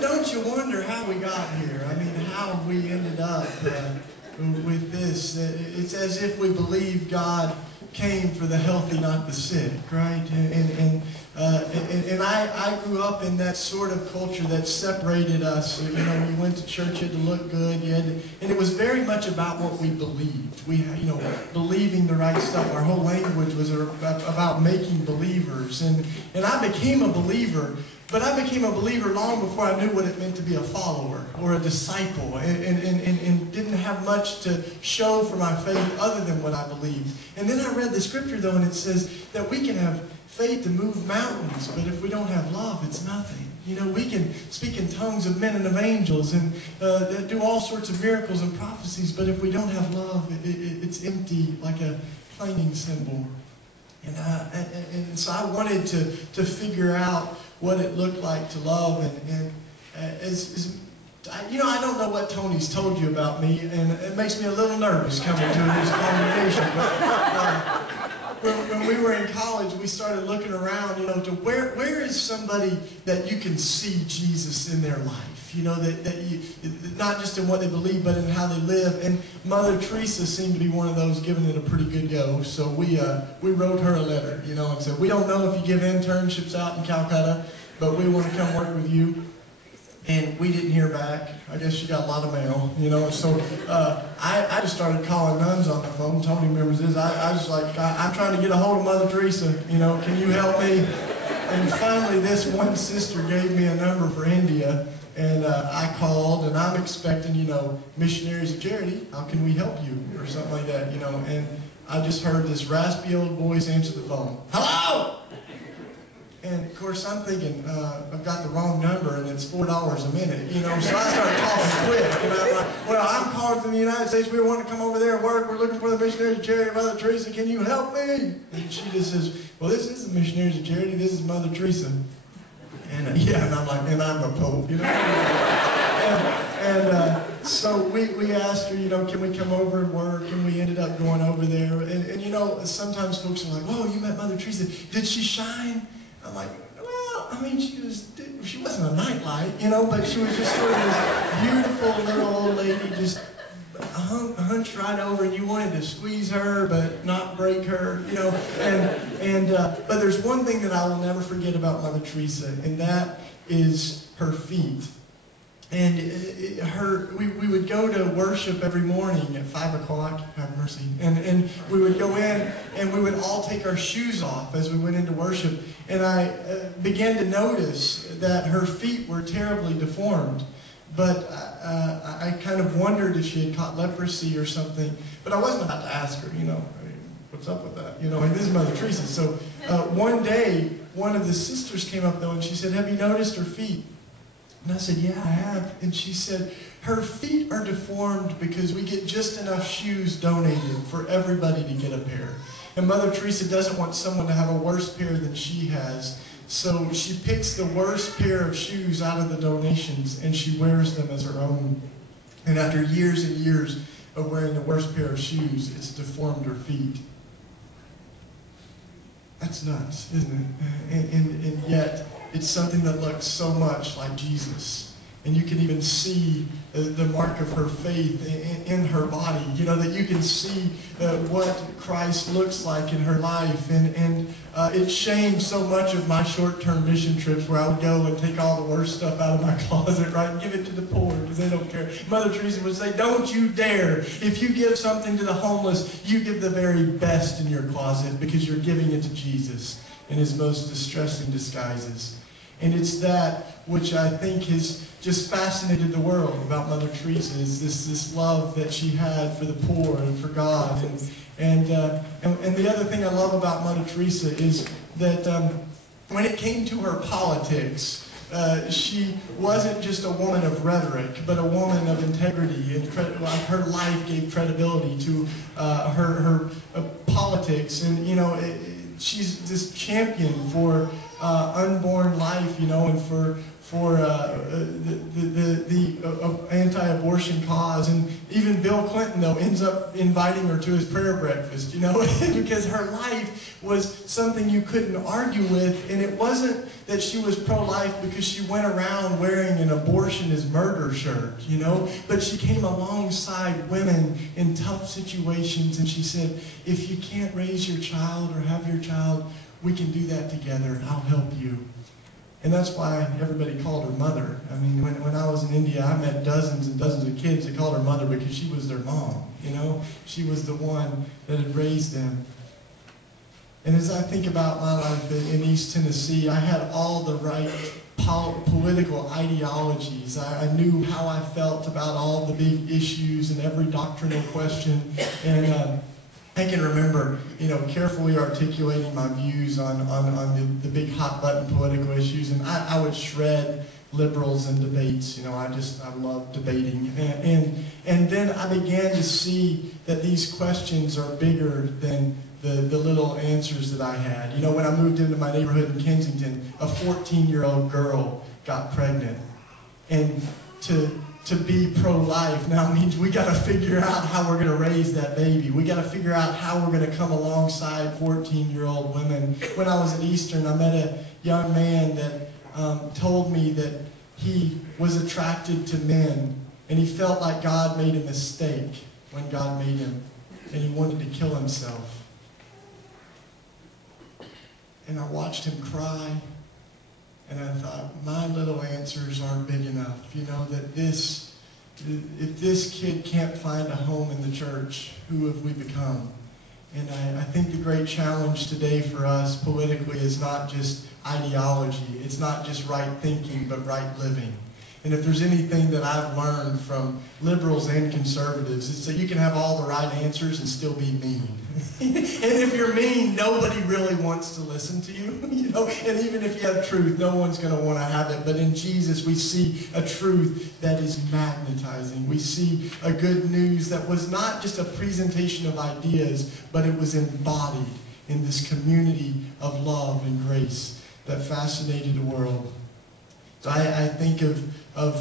Don't you wonder how we got here? I mean, how we ended up with this. It's as if we believe God came for the healthy, not the sick, right? And I grew up in that sort of culture that separated us. You know, you went to church, you had to look good, and it was very much about what we believed. We, you know, believing the right stuff. Our whole language was about making believers, and I became a believer. But I became a believer long before I knew what it meant to be a follower or a disciple, and didn't have much to show for my faith other than what I believed. And then I read the scripture, though, and it says that we can have faith to move mountains, but if we don't have love, it's nothing. You know, we can speak in tongues of men and of angels and do all sorts of miracles and prophecies, but if we don't have love, it's empty, like a planing cymbal. And so I wanted to figure out what it looked like to love, you know, I don't know what Tony's told you about me, and it makes me a little nervous coming to this congregation. But when we were in college, we started looking around, you know, to where is somebody that you can see Jesus in their life, you know, that you, not just in what they believe, but in how they live. And Mother Teresa seemed to be one of those giving it a pretty good go. So we wrote her a letter, you know, and said, we don't know if you give internships out in Calcutta, but we want to come work with you. And we didn't hear back. I guess she got a lot of mail, you know. So I just started calling nuns on the phone. Tony remembers this. I was like, I'm trying to get a hold of Mother Teresa. You know, can you help me? And finally, this one sister gave me a number for India. And I called, and I'm expecting, you know, Missionaries of Charity, how can we help you? Or something like that, you know. And I just heard this raspy old voice answer the phone. Hello! And of course, I'm thinking, I've got the wrong number, and it's $4 a minute, you know. So I started calling quick, and I'm like, well, I'm calling from the United States. We want to come over there and work. We're looking for the Missionaries of Charity. Mother Teresa, can you help me? And she just says, well, this is the Missionaries of Charity. This is Mother Teresa. And yeah, and I'm like, and I'm a pope, you know. So we asked her, you know, can we come over and work? And we ended up going over there. And you know, sometimes folks are like, oh, you met Mother Teresa. Did she shine? I'm like, well, I mean, she wasn't a nightlight, you know, but she was just sort of this beautiful little old lady, just hunched right over, and you wanted to squeeze her but not break her, you know. But there's one thing that I will never forget about Mother Teresa, and that is her feet. And we would go to worship every morning at 5 o'clock, have mercy, and we would go in and we would all take our shoes off as we went into worship. And I began to notice that her feet were terribly deformed. But I kind of wondered if she had caught leprosy or something. But I wasn't about to ask her, you know, what's up with that? You know, and this is Mother Teresa. So one day, one of the sisters came up though, and she said, have you noticed her feet? And I said, yeah, I have. And she said, her feet are deformed because we get just enough shoes donated for everybody to get a pair. And Mother Teresa doesn't want someone to have a worse pair than she has. So she picks the worst pair of shoes out of the donations and she wears them as her own. And after years and years of wearing the worst pair of shoes, it's deformed her feet. That's nuts, isn't it? And yet, it's something that looks so much like Jesus. And you can even see the mark of her faith in her body. You know, that you can see what Christ looks like in her life. And it shamed so much of my short-term mission trips where I would go and take all the worst stuff out of my closet, right, and give it to the poor because they don't care. Mother Teresa would say, don't you dare. If you give something to the homeless, you give the very best in your closet because you're giving it to Jesus in his most distressing disguises. And it's that which I think has just fascinated the world about Mother Teresa, is this love that she had for the poor and for God. And the other thing I love about Mother Teresa is that when it came to her politics, she wasn't just a woman of rhetoric, but a woman of integrity. And her life gave credibility to her politics. And you know, she's this champion for unborn life, you know, and for the anti-abortion cause. And even Bill Clinton, though, ends up inviting her to his prayer breakfast, you know, because her life was something you couldn't argue with. And it wasn't that she was pro-life because she went around wearing an abortion is murder shirt, you know, but she came alongside women in tough situations, and she said, if you can't raise your child or have your child, we can do that together. I'll help you. And that's why everybody called her mother. I mean, when I was in India, I met dozens and dozens of kids that called her mother because she was their mom, you know. She was the one that had raised them. And as I think about my life in East Tennessee, I had all the right political ideologies. I knew how I felt about all the big issues and every doctrinal question. And I can remember, you know, carefully articulating my views on the big hot button political issues, and I would shred liberals in debates. You know, I love debating, and then I began to see that these questions are bigger than the little answers that I had. You know, when I moved into my neighborhood in Kensington, a 14-year-old girl got pregnant, and to be pro-life now means we got to figure out how we're going to raise that baby. We got to figure out how we're going to come alongside 14-year-old women. When I was at Eastern, I met a young man that told me that he was attracted to men, and he felt like God made a mistake when God made him, and he wanted to kill himself. And I watched him cry. And I thought, my little answers aren't big enough. You know, that if this kid can't find a home in the church, who have we become? And I think the great challenge today for us politically is not just ideology. It's not just right thinking, but right living. And if there's anything that I've learned from liberals and conservatives, it's that you can have all the right answers and still be mean. And if you're mean, nobody really wants to listen to you, you know. And even if you have truth, no one's going to want to have it. But in Jesus, we see a truth that is magnetizing. We see a good news that was not just a presentation of ideas, but it was embodied in this community of love and grace that fascinated the world. So I think of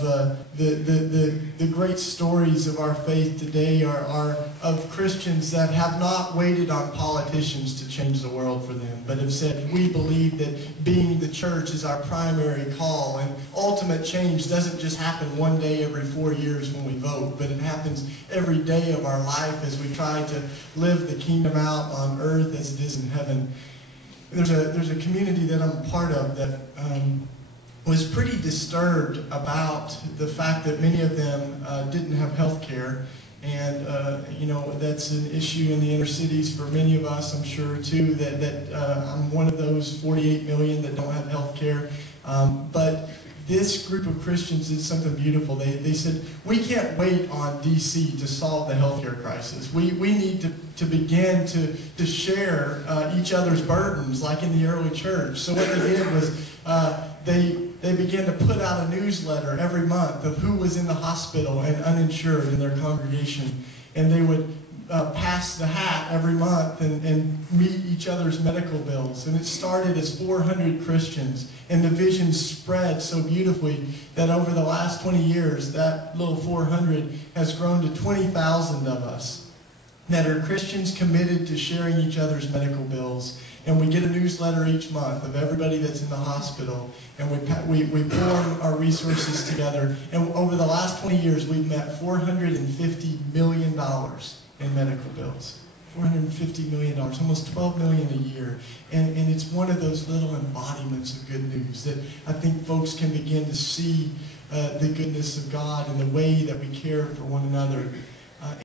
the great stories of our faith today are of Christians that have not waited on politicians to change the world for them, but have said, we believe that being the church is our primary call, and ultimate change doesn't just happen one day every 4 years when we vote, but it happens every day of our life as we try to live the kingdom out on earth as it is in heaven. There's a community that I'm a part of that was pretty disturbed about the fact that many of them didn't have health care. And, you know, that's an issue in the inner cities for many of us, I'm sure, too, that I'm one of those 48 million that don't have health care. But this group of Christians did something beautiful. They said, we can't wait on D.C. to solve the healthcare crisis. We need to begin to share each other's burdens like in the early church. So what they did was they began to put out a newsletter every month of who was in the hospital and uninsured in their congregation. And they would pass the hat every month and meet each other's medical bills. And it started as 400 Christians. And the vision spread so beautifully that over the last 20 years, that little 400 has grown to 20,000 of us that are Christians committed to sharing each other's medical bills. And we get a newsletter each month of everybody that's in the hospital, and we pour our resources together. And over the last 20 years, we've met $450 million in medical bills. $450 million, almost $12 million a year. And it's one of those little embodiments of good news that I think folks can begin to see the goodness of God and the way that we care for one another.